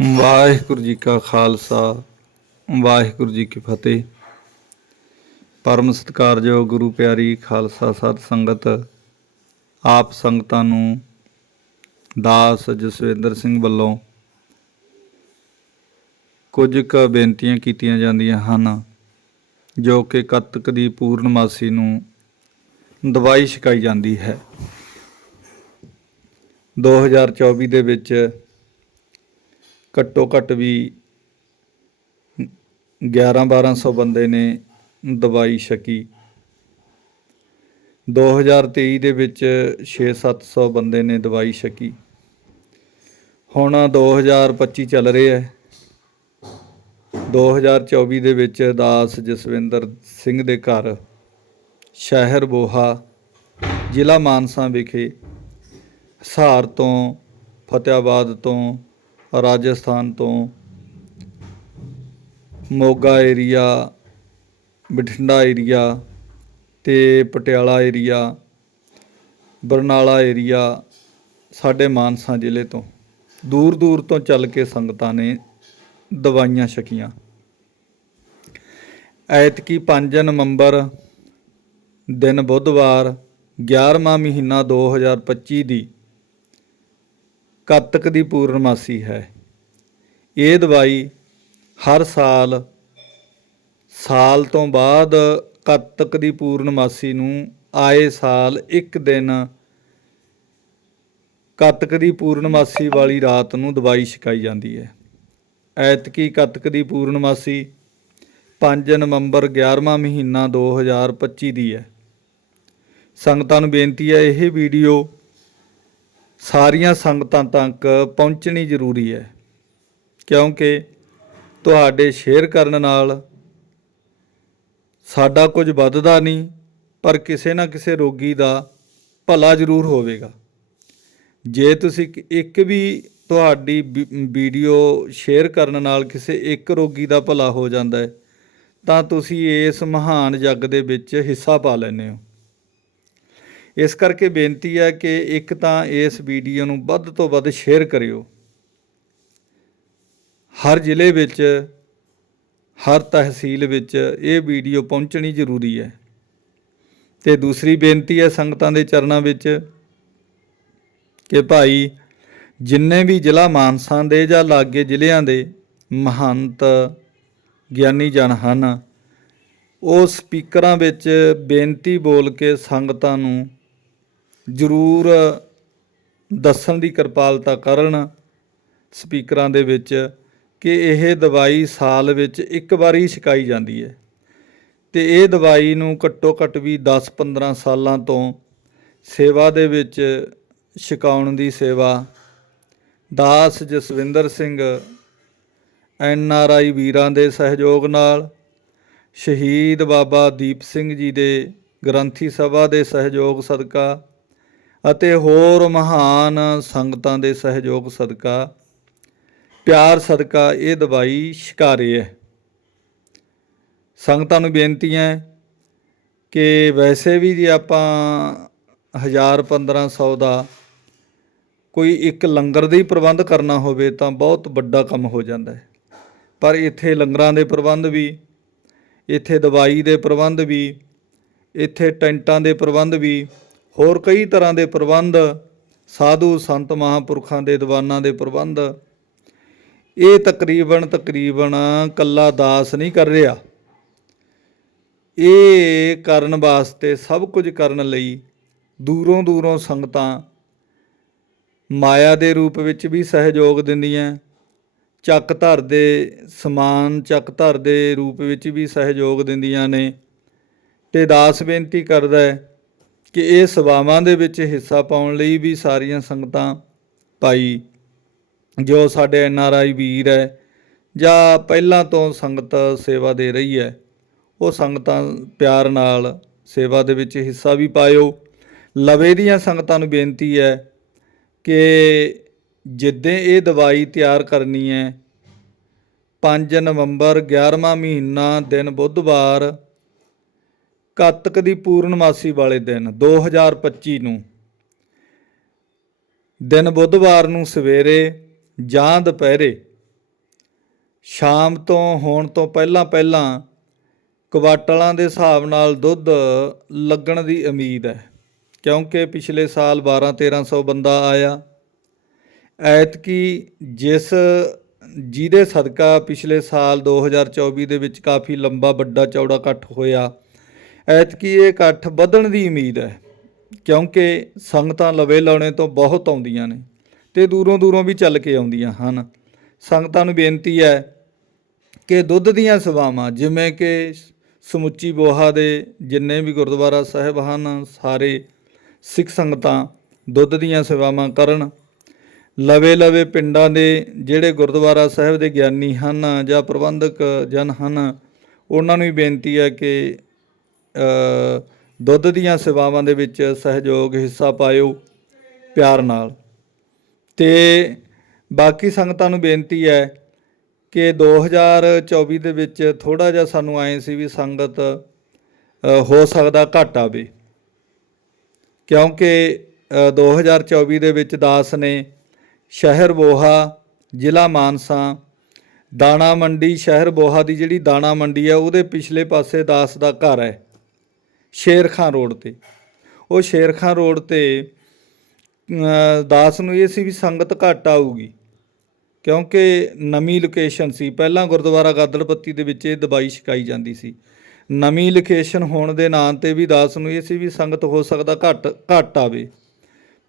ਵਾਹਿਗੁਰੂ ਜੀ ਕਾ ਖਾਲਸਾ, ਵਾਹਿਗੁਰੂ ਜੀ ਕੀ ਫਤਿਹ। ਪਰਮ ਸਤਿਕਾਰਯੋਗ ਗੁਰੂ ਪਿਆਰੀ ਖਾਲਸਾ ਸਾਧ ਸੰਗਤ, ਆਪ ਸੰਗਤਾਂ ਨੂੰ ਦਾਸ ਜਸਵਿੰਦਰ ਸਿੰਘ ਵੱਲੋਂ ਕੁਝ ਕੁ ਬੇਨਤੀਆਂ ਕੀਤੀਆਂ ਜਾਂਦੀਆਂ ਹਨ, ਜੋ ਕਿ ਕੱਤਕ ਦੀ ਪੂਰਨਮਾਸੀ ਨੂੰ ਦਵਾਈ ਛਕਾਈ ਜਾਂਦੀ ਹੈ। 2024 ਦੇ ਵਿੱਚ ਘੱਟੋ ਘੱਟ ਵੀ 11 1200 ਬੰਦੇ ਨੇ ਦਵਾਈ ਛਕੀ। 2023 ਦੇ ਵਿੱਚ 6-700 ਬੰਦੇ ਨੇ ਦਵਾਈ ਛਕੀ। ਹੁਣ 2025 ਚੱਲ ਰਿਹਾ ਹੈ। 2024 ਦੇ ਵਿੱਚ ਦਾਸ ਜਸਵਿੰਦਰ ਸਿੰਘ ਦੇ ਘਰ, ਸ਼ਹਿਰ ਬੋਹਾ, ਜ਼ਿਲ੍ਹਾ ਮਾਨਸਾ ਵਿਖੇ, ਹਿਸਾਰ ਤੋਂ, ਫਤਿਆਬਾਦ ਤੋਂ ਰਾਜਸਥਾਨ ਤੋਂ ਮੋਗਾ ਏਰੀਆ ਬਠਿੰਡਾ ਏਰੀਆ ਤੇ ਪਟਿਆਲਾ ਏਰੀਆ ਬਰਨਾਲਾ ਏਰੀਆ ਸਾਡੇ ਮਾਨਸਾ ਜ਼ਿਲ੍ਹੇ ਤੋਂ। ਦੂਰ ਦੂਰ ਤੋਂ ਚੱਲ ਕੇ ਸੰਗਤਾਂ ਨੇ ਦਵਾਈਆਂ ਛਕੀਆਂ। ਐਤਕੀ 5 ਨਵੰਬਰ ਦਿਨ ਬੁੱਧਵਾਰ 11ਵਾਂ ਮਹੀਨਾ 2025 ਦੀ ਕੱਤਕ ਦੀ ਪੂਰਨਮਾਸੀ ਹੈ। ਇਹ ਦਵਾਈ ਹਰ ਸਾਲ ਸਾਲ ਤੋਂ ਬਾਅਦ ਕੱਤਕ ਦੀ ਪੂਰਨਮਾਸੀ ਨੂੰ ਆਏ ਸਾਲ ਇੱਕ ਦਿਨ ਕੱਤਕ ਦੀ ਪੂਰਨਮਾਸੀ ਵਾਲੀ ਰਾਤ ਨੂੰ ਦਵਾਈ ਛਕਾਈ ਜਾਂਦੀ ਹੈ। ਐਤਕੀ ਕੱਤਕ ਦੀ ਪੂਰਨਮਾਸੀ 5 ਨਵੰਬਰ 11ਵਾਂ ਮਹੀਨਾ 2025 ਦੀ ਹੈ। ਸੰਗਤਾਂ ਨੂੰ ਬੇਨਤੀ ਹੈ, ਇਹ ਵੀਡੀਓ ਸਾਰੀਆਂ ਸੰਗਤਾਂ ਤੱਕ ਪਹੁੰਚਣੀ ਜ਼ਰੂਰੀ ਹੈ। ਕਿਉਂਕਿ ਤੁਹਾਡੇ ਸ਼ੇਅਰ ਕਰਨ ਨਾਲ ਸਾਡਾ ਕੁਝ ਵੱਧਦਾ ਨਹੀਂ, ਪਰ ਕਿਸੇ ਨਾ ਕਿਸੇ ਰੋਗੀ ਦਾ ਭਲਾ ਜ਼ਰੂਰ ਹੋਵੇਗਾ। ਜੇ ਤੁਸੀਂ ਇੱਕ- ਵੀ ਤੁਹਾਡੀ ਵੀ- ਵੀਡੀਓ ਸ਼ੇਅਰ ਕਰਨ ਨਾਲ ਕਿਸੇ ਇੱਕ ਰੋਗੀ ਦਾ ਭਲਾ ਹੋ ਜਾਂਦਾ ਹੈ, ਤਾਂ ਤੁਸੀਂ ਇਸ ਮਹਾਨ ਜੱਗ ਦੇ ਵਿੱਚ ਹਿੱਸਾ ਪਾ ਲੈਂਦੇ ਹੋ। ਇਸ ਕਰਕੇ ਬੇਨਤੀ ਹੈ ਕਿ ਇੱਕ ਤਾਂ ਇਸ ਵੀਡੀਓ ਨੂੰ ਵੱਧ ਤੋਂ ਵੱਧ ਸ਼ੇਅਰ ਕਰਿਓ। ਹਰ ਜ਼ਿਲ੍ਹੇ ਵਿੱਚ, ਹਰ ਤਹਿਸੀਲ ਵਿੱਚ ਇਹ ਵੀਡੀਓ ਪਹੁੰਚਣੀ ਜ਼ਰੂਰੀ ਹੈ। ਤੇ ਦੂਸਰੀ ਬੇਨਤੀ ਹੈ ਸੰਗਤਾਂ ਦੇ ਚਰਨਾਂ ਵਿੱਚ ਕਿ ਭਾਈ, ਜਿੰਨੇ ਵੀ ਜ਼ਿਲ੍ਹਾ ਮਾਨਸਾ ਦੇ ਜਾਂ ਲਾਗੇ ਜ਼ਿਲ੍ਹਿਆਂ ਦੇ ਮਹੰਤ, ਗਿਆਨੀ ਜਨ ਹਨ, ਉਹ ਸਪੀਕਰਾਂ ਵਿੱਚ ਬੇਨਤੀ ਬੋਲ ਕੇ ਸੰਗਤਾਂ ਨੂੰ ਜ਼ਰੂਰ ਦੱਸਣ ਦੀ ਕਿਰਪਾਲਤਾ ਕਰਨ ਸਪੀਕਰਾਂ ਦੇ ਵਿੱਚ ਕਿ ਇਹ ਦਵਾਈ ਸਾਲ ਵਿੱਚ ਇੱਕ ਵਾਰੀ ਛਕਾਈ ਜਾਂਦੀ ਹੈ। ਤੇ ਇਹ ਦਵਾਈ ਨੂੰ ਘੱਟੋ ਘੱਟ ਵੀ 10-15 ਸਾਲਾਂ ਤੋਂ ਸੇਵਾ ਦੇ ਵਿੱਚ ਛਕਾਉਣ ਦੀ ਸੇਵਾ ਦਾਸ Jaswinder Singh, N R I ਵੀਰਾਂ ਦੇ ਸਹਿਯੋਗ ਨਾਲ, ਸ਼ਹੀਦ ਬਾਬਾ ਦੀਪ ਸਿੰਘ ਜੀ ਦੇ ਗ੍ਰੰਥੀ ਸਭਾ ਦੇ ਸਹਿਯੋਗ ਸਦਕਾ ਅਤੇ ਹੋਰ ਮਹਾਨ ਸੰਗਤਾਂ ਦੇ ਸਹਿਯੋਗ ਸਦਕਾ, ਪਿਆਰ ਸਦਕਾ ਇਹ ਦਵਾਈ ਸ਼ਿਕਾਰੀ ਹੈ। ਸੰਗਤਾਂ ਨੂੰ ਬੇਨਤੀ ਹੈ ਕਿ ਵੈਸੇ ਵੀ ਜੇ ਆਪਾਂ 1000 1500 ਦਾ ਕੋਈ ਇੱਕ ਲੰਗਰ ਦਾ ਹੀ ਪ੍ਰਬੰਧ ਕਰਨਾ ਹੋਵੇ ਤਾਂ ਬਹੁਤ ਵੱਡਾ ਕੰਮ ਹੋ ਜਾਂਦਾ ਹੈ। ਪਰ ਇੱਥੇ ਲੰਗਰਾਂ ਦੇ ਪ੍ਰਬੰਧ ਵੀ, ਇੱਥੇ ਦਵਾਈ ਦੇ ਪ੍ਰਬੰਧ ਵੀ, ਇੱਥੇ ਟੈਂਟਾਂ ਦੇ ਪ੍ਰਬੰਧ ਵੀ ਹੋਰ ਕਈ ਤਰ੍ਹਾਂ ਦੇ ਪ੍ਰਬੰਧ, ਸਾਧੂ ਸੰਤ ਮਹਾਂਪੁਰਖਾਂ ਦੇ ਦੀਵਾਨਾਂ ਦੇ ਪ੍ਰਬੰਧ। ਇਹ ਤਕਰੀਬਨ ਤਕਰੀਬਨ ਕੱਲਾ ਦਾਸ ਨਹੀਂ ਕਰ ਰਿਹਾ। ਇਹ ਕਰਨ ਵਾਸਤੇ ਸਭ ਕੁਝ ਕਰਨ ਲਈ ਦੂਰੋਂ ਦੂਰੋਂ ਸੰਗਤਾਂ ਮਾਇਆ ਦੇ ਰੂਪ ਵਿੱਚ ਵੀ ਸਹਿਯੋਗ ਦਿੰਦੀਆਂ, ਚੱਕ ਧਰ ਦੇ ਸਮਾਨ, ਚੱਕ ਧਰ ਦੇ ਰੂਪ ਵਿੱਚ ਵੀ ਸਹਿਯੋਗ ਦਿੰਦੀਆਂ ਨੇ। ਤੇ ਦਾਸ ਬੇਨਤੀ ਕਰਦਾ ਹੈ ਕਿ ਇਹ ਸੇਵਾਵਾਂ ਦੇ ਵਿੱਚ ਹਿੱਸਾ ਪਾਉਣ ਲਈ ਵੀ ਸਾਰੀਆਂ ਸੰਗਤਾਂ ਭਾਈ ਜੋ ਸਾਡੇ ਐਨ ਆਰ ਆਈ ਵੀਰ ਹੈ, ਜਾਂ ਪਹਿਲਾਂ ਤੋਂ ਸੰਗਤ ਸੇਵਾ ਦੇ ਰਹੀ ਹੈ, ਉਹ ਸੰਗਤਾਂ ਪਿਆਰ ਨਾਲ ਸੇਵਾ ਦੇ ਵਿੱਚ ਹਿੱਸਾ ਵੀ ਪਾਇਓ। ਲਵੇ ਦੀਆਂ ਸੰਗਤਾਂ ਨੂੰ ਬੇਨਤੀ ਹੈ ਕਿ ਜਿੱਦਾਂ ਇਹ ਦਵਾਈ ਤਿਆਰ ਕਰਨੀ ਹੈ 5 ਨਵੰਬਰ 11ਵਾਂ ਮਹੀਨਾ ਦਿਨ ਬੁੱਧਵਾਰ ਕੱਤਕ ਦੀ ਪੂਰਨਮਾਸੀ ਵਾਲੇ ਦਿਨ 2025 ਨੂੰ। ਦਿਨ ਬੁੱਧਵਾਰ ਨੂੰ ਸਵੇਰੇ ਜਾਂ ਦੁਪਹਿਰੇ। ਸ਼ਾਮ ਤੋਂ ਹੋਣ ਤੋਂ ਪਹਿਲਾਂ ਪਹਿਲਾਂ ਕੁਆਟਲਾਂ ਦੇ ਹਿਸਾਬ ਨਾਲ ਦੁੱਧ ਲੱਗਣ ਦੀ ਉਮੀਦ ਹੈ, ਕਿਉਂਕਿ ਪਿਛਲੇ ਸਾਲ 12 1300 ਬੰਦਾ ਆਇਆ। ਐਤਕੀ ਜਿਸ ਜਿਹਦੇ ਸਦਕਾ ਪਿਛਲੇ ਸਾਲ 2024 ਦੇ ਵਿੱਚ ਕਾਫੀ ਲੰਬਾ ਵੱਡਾ ਚੌੜਾ ਇਕੱਠ ਹੋਇਆ ਐਤਕੀ ਇਹ ਇਕੱਠ ਵਧਣ ਦੀ ਉਮੀਦ ਹੈ, ਕਿਉਂਕਿ ਸੰਗਤਾਂ ਲਵੇ ਲਾਉਣੇ ਤੋਂ ਬਹੁਤ ਆਉਂਦੀਆਂ ਨੇ ਤੇ ਦੂਰੋਂ ਦੂਰੋਂ ਵੀ ਚੱਲ ਕੇ ਆਉਂਦੀਆਂ ਹਨ। ਸੰਗਤਾਂ ਨੂੰ ਬੇਨਤੀ ਹੈ ਕਿ ਦੁੱਧ ਦੀਆਂ ਸੇਵਾਵਾਂ, ਜਿਵੇਂ ਕਿ ਸਮੁੱਚੀ ਬੋਹਾ ਦੇ ਜਿੰਨੇ ਵੀ ਗੁਰਦੁਆਰਾ ਸਾਹਿਬ ਹਨ, ਸਾਰੇ ਸਿੱਖ ਸੰਗਤਾਂ ਦੁੱਧ ਦੀਆਂ ਸੇਵਾਵਾਂ ਕਰਨ। ਲਵੇ ਲਵੇ ਪਿੰਡਾਂ ਦੇ ਜਿਹੜੇ ਗੁਰਦੁਆਰਾ ਸਾਹਿਬ ਦੇ ਗਿਆਨੀ ਹਨ ਜਾਂ ਪ੍ਰਬੰਧਕ ਜਨ ਹਨ, ਉਹਨਾਂ ਨੂੰ ਵੀ ਬੇਨਤੀ ਹੈ ਕਿ ਦੁੱਧ ਦੀਆਂ ਸੇਵਾਵਾਂ ਦੇ ਵਿੱਚ ਸਹਿਯੋਗ ਹਿੱਸਾ ਪਾਇਓ ਪਿਆਰ ਨਾਲ। ਤੇ ਬਾਕੀ ਸੰਗਤਾਂ ਨੂੰ ਬੇਨਤੀ ਹੈ ਕਿ 2024 ਦੇ ਵਿੱਚ ਥੋੜਾ ਜਿਹਾ ਸਾਨੂੰ ਆਏ ਸੀ ਵੀ ਸੰਗਤ ਹੋ ਸਕਦਾ ਘੱਟ ਆਵੇ। ਕਿਉਂਕਿ ਅ, 2024 ਦੇ ਵਿੱਚ ਦਾਸ ਨੇ ਸ਼ਹਿਰ ਬੋਹਾ ਜ਼ਿਲ੍ਹਾ ਮਾਨਸਾ ਦਾਣਾ ਮੰਡੀ ਸ਼ਹਿਰ ਬੋਹਾ ਦੀ ਜਿਹੜੀ ਦਾਣਾ ਮੰਡੀ ਹੈ ਉਹਦੇ ਪਿਛਲੇ ਪਾਸੇ ਦਾਸ ਦਾ ਘਰ ਹੈ। ਸ਼ੇਰ ਖਾਂ ਰੋਡ ਤੇ। ਉਹ ਸ਼ੇਰ ਖਾਂ ਰੋਡ ਤੇ ਦਾਸ ਨੂੰ ਇਹ ਸੀ ਵੀ ਸੰਗਤ ਘੱਟ ਆਊਗੀ, ਕਿਉਂਕਿ ਨਵੀਂ ਲੋਕੇਸ਼ਨ ਸੀ। ਪਹਿਲਾਂ ਗੁਰਦੁਆਰਾ ਗਾਦੜਪੱਤੀ ਦੇ ਵਿੱਚ ਇਹ ਦਵਾਈ ਛਕਾਈ ਜਾਂਦੀ ਸੀ। ਨਵੀਂ ਲੋਕੇਸ਼ਨ ਹੋਣ ਦੇ ਨਾਂ ਤੇ ਵੀ ਦਾਸ ਨੂੰ ਇਹ ਸੀ ਵੀ ਸੰਗਤ ਹੋ ਸਕਦਾ ਘੱਟ ਘੱਟ ਆਵੇ।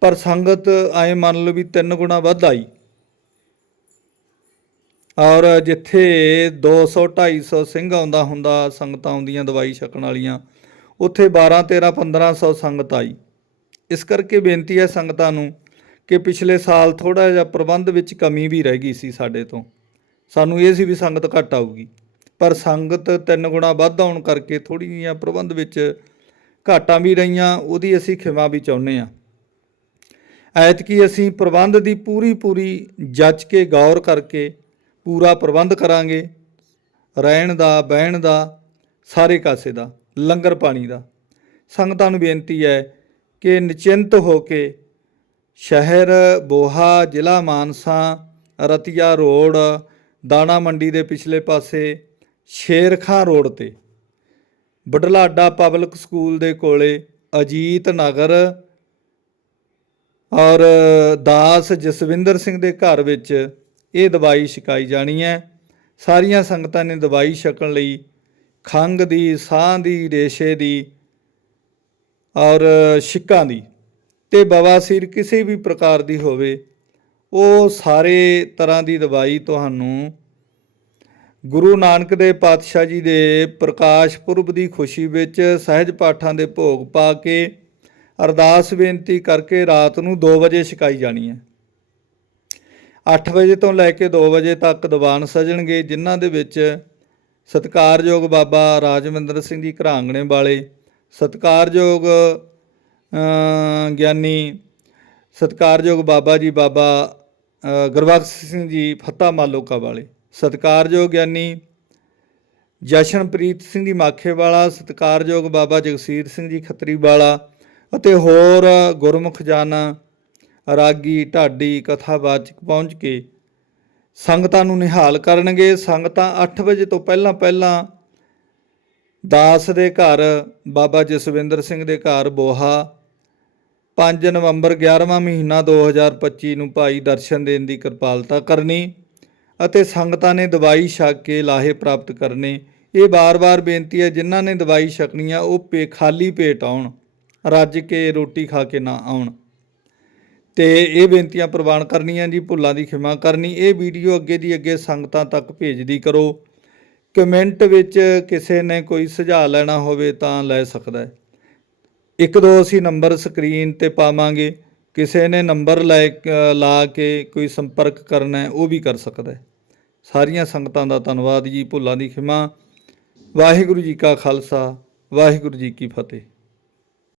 ਪਰ ਸੰਗਤ ਐ ਮੰਨ ਲਓ ਵੀ ਤਿੰਨ ਗੁਣਾ ਵੱਧ ਆਈ। ਔਰ ਜਿੱਥੇ 200 250 ਸਿੰਘ ਆਉਂਦਾ ਹੁੰਦਾ, ਸੰਗਤਾਂ ਆਉਂਦੀਆਂ ਦਵਾਈ ਛਕਣ ਵਾਲੀਆਂ ਉੱਥੇ 12 13 1500 ਸੰਗਤ ਆਈ। ਇਸ ਕਰਕੇ ਬੇਨਤੀ ਹੈ ਸੰਗਤਾਂ ਨੂੰ ਕਿ ਪਿਛਲੇ ਸਾਲ ਥੋੜਾ ਜਿਹਾ ਪ੍ਰਬੰਧ ਵਿੱਚ ਕਮੀ ਵੀ ਰਹਿ ਗਈ ਸੀ ਸਾਡੇ ਤੋਂ। ਸਾਨੂੰ ਇਹ ਸੀ ਵੀ ਸੰਗਤ ਘੱਟ ਆਊਗੀ। ਪਰ ਸੰਗਤ ਤਿੰਨ ਗੁਣਾ ਵੱਧ ਆਉਣ ਕਰਕੇ ਥੋੜ੍ਹੀ ਜਿਹੀਆਂ ਪ੍ਰਬੰਧ ਵਿੱਚ ਘਾਟਾਂ ਵੀ ਰਹੀਆਂ, ਉਹਦੀ ਅਸੀਂ ਖਿਮਾ ਵੀ ਚਾਹੁੰਦੇ ਹਾਂ। ਐਤਕੀ ਅਸੀਂ ਪ੍ਰਬੰਧ ਦੀ ਪੂਰੀ ਪੂਰੀ ਜੱਜ ਕੇ ਗੌਰ ਕਰਕੇ ਪੂਰਾ ਪ੍ਰਬੰਧ ਕਰਾਂਗੇ। ਰਹਿਣ ਦਾ, ਬਹਿਣ ਦਾ, ਸਾਰੇ ਕਾਸੇ ਦਾ। ਲੰਗਰ ਪਾਣੀ ਦਾ। ਸੰਗਤਾਂ ਨੂੰ ਬੇਨਤੀ ਹੈ ਕਿ ਨਿਚਿੰਤ ਹੋ ਕੇ ਸ਼ਹਿਰ, ਬੋਹਾ, ਜ਼ਿਲ੍ਹਾ ਮਾਨਸਾ, ਰਤੀਆ ਰੋਡ, ਦਾਣਾ ਮੰਡੀ ਦੇ ਪਿਛਲੇ ਪਾਸੇ ਸ਼ੇਰਖਾਂ ਰੋਡ ਤੇ, ਬਡਲਾਡਾ ਪਬਲਿਕ ਸਕੂਲ ਦੇ ਕੋਲੇ ਅਜੀਤ ਨਗਰ ਔਰ ਦਾਸ ਜਸਵਿੰਦਰ ਸਿੰਘ ਦੇ ਘਰ ਵਿੱਚ ਇਹ ਦਵਾਈ ਛਕਾਈ ਜਾਣੀ ਹੈ। ਸਾਰੀਆਂ ਸੰਗਤਾਂ ਨੇ ਦਵਾਈ ਛਕਣ ਲਈ ਖੰਘ ਦੀ, ਸਾਹ ਦੀ, ਰੇਸ਼ੇ ਦੀ ਔਰ ਛਿੱਕਾਂ ਦੀ। ਤੇ ਬਵਾਸੀਰ ਕਿਸੇ ਵੀ ਪ੍ਰਕਾਰ ਦੀ ਹੋਵੇ, ਉਹ ਸਾਰੇ ਤਰ੍ਹਾਂ ਦੀ ਦਵਾਈ ਤੁਹਾਨੂੰ ਗੁਰੂ ਨਾਨਕ ਦੇ ਪਾਤਸ਼ਾਹ ਜੀ ਦੇ ਪ੍ਰਕਾਸ਼ ਪੁਰਬ ਦੀ ਖੁਸ਼ੀ ਵਿੱਚ ਸਹਿਜ ਪਾਠਾਂ ਦੇ ਭੋਗ ਪਾ ਕੇ ਅਰਦਾਸ ਬੇਨਤੀ ਕਰਕੇ ਰਾਤ ਨੂੰ 2 ਵਜੇ ਛਕਾਈ ਜਾਣੀ ਹੈ। 8 ਵਜੇ ਤੋਂ ਲੈ ਕੇ 2 ਵਜੇ ਤੱਕ ਦੀਵਾਨ ਸਜਣਗੇ, ਜਿਨ੍ਹਾਂ ਦੇ ਵਿੱਚ ਸਤਿਕਾਰਯੋਗ ਬਾਬਾ ਰਾਜਵਿੰਦਰ ਸਿੰਘ ਜੀ ਘਰਾਂਗਣੇ ਵਾਲੇ, ਸਤਿਕਾਰਯੋਗ ਗਿਆਨੀ, ਸਤਿਕਾਰਯੋਗ ਬਾਬਾ ਜੀ ਬਾਬਾ ਗੁਰਬਖਸ਼ ਸਿੰਘ ਜੀ ਫੱਤਾ ਮਾਲੋਕਾ ਵਾਲੇ, ਸਤਿਕਾਰਯੋਗ ਗਿਆਨੀ ਜਸ਼ਨਪ੍ਰੀਤ ਸਿੰਘ ਜੀ ਮਾਖੇ ਵਾਲਾ, ਸਤਿਕਾਰਯੋਗ ਬਾਬਾ ਜਗਸੀਰ ਸਿੰਘ ਜੀ ਖੱਤਰੀ ਵਾਲਾ ਅਤੇ ਹੋਰ ਗੁਰਮੁਖ ਜਨ ਰਾਗੀ ਢਾਡੀ ਕਥਾਵਾਚਕ ਪਹੁੰਚ ਕੇ ਸੰਗਤਾਂ ਨੂੰ ਨਿਹਾਲ ਕਰਨਗੇ। ਸੰਗਤਾਂ 8 ਵਜੇ ਤੋਂ ਪਹਿਲਾਂ ਪਹਿਲਾਂ ਦਾਸ ਦੇ ਘਰ, ਬਾਬਾ ਜਸਵਿੰਦਰ ਸਿੰਘ ਦੇ ਘਰ ਬੋਹਾ। 5 ਨਵੰਬਰ 11ਵਾਂ ਮਹੀਨਾ 2025 ਨੂੰ ਭਾਈ ਦਰਸ਼ਨ ਦੇਣ ਦੀ ਕਿਰਪਾਲਤਾ ਕਰਨੀ ਅਤੇ ਸੰਗਤਾਂ ਨੇ ਦਵਾਈ ਛਕ ਕੇ ਲਾਹੇ ਪ੍ਰਾਪਤ ਕਰਨੇ। ਇਹ ਬਾਰ-ਬਾਰ ਬੇਨਤੀ ਹੈ, ਜਿਨ੍ਹਾਂ ਨੇ ਦਵਾਈ ਛਕਣੀ ਆ, ਉਹ ਪੇ ਖਾਲੀ ਪੇਟ ਆਉਣ, ਰੱਜ ਕੇ ਰੋਟੀ ਖਾ ਕੇ ਨਾ ਆਉਣ। ਤੇ ਇਹ ਬੇਨਤੀਆਂ ਪ੍ਰਵਾਨ ਕਰਨੀਆਂ ਜੀ, ਭੁੱਲਾਂ ਦੀ ਖਿਮਾ ਕਰਨੀ। ਇਹ ਵੀਡੀਓ ਅੱਗੇ ਦੀ ਅੱਗੇ ਸੰਗਤਾਂ ਤੱਕ ਭੇਜਦੀ ਕਰੋ। ਕਮੈਂਟ ਵਿੱਚ ਕਿਸੇ ਨੇ ਕੋਈ ਸੁਝਾਅ ਲੈਣਾ ਹੋਵੇ ਤਾਂ ਲੈ ਸਕਦਾ ਹੈ। ਇੱਕ ਦੋ ਅਸੀਂ ਨੰਬਰ ਸਕਰੀਨ ਤੇ ਪਾਵਾਂਗੇ। ਕਿਸੇ ਨੇ ਨੰਬਰ ਲੈ ਕੇ- ਲਾ ਕੇ ਕੋਈ ਸੰਪਰਕ ਕਰਨਾ ਹੈ, ਉਹ ਵੀ ਕਰ ਸਕਦਾ ਹੈ। ਸਾਰੀਆਂ ਸੰਗਤਾਂ ਦਾ ਧੰਨਵਾਦ ਜੀ, ਭੁੱਲਾਂ ਦੀ ਖਿਮਾ। ਵਾਹਿਗੁਰੂ ਜੀ ਕਾ ਖਾਲਸਾ, ਵਾਹਿਗੁਰੂ ਜੀ ਕੀ ਫਤਿਹ।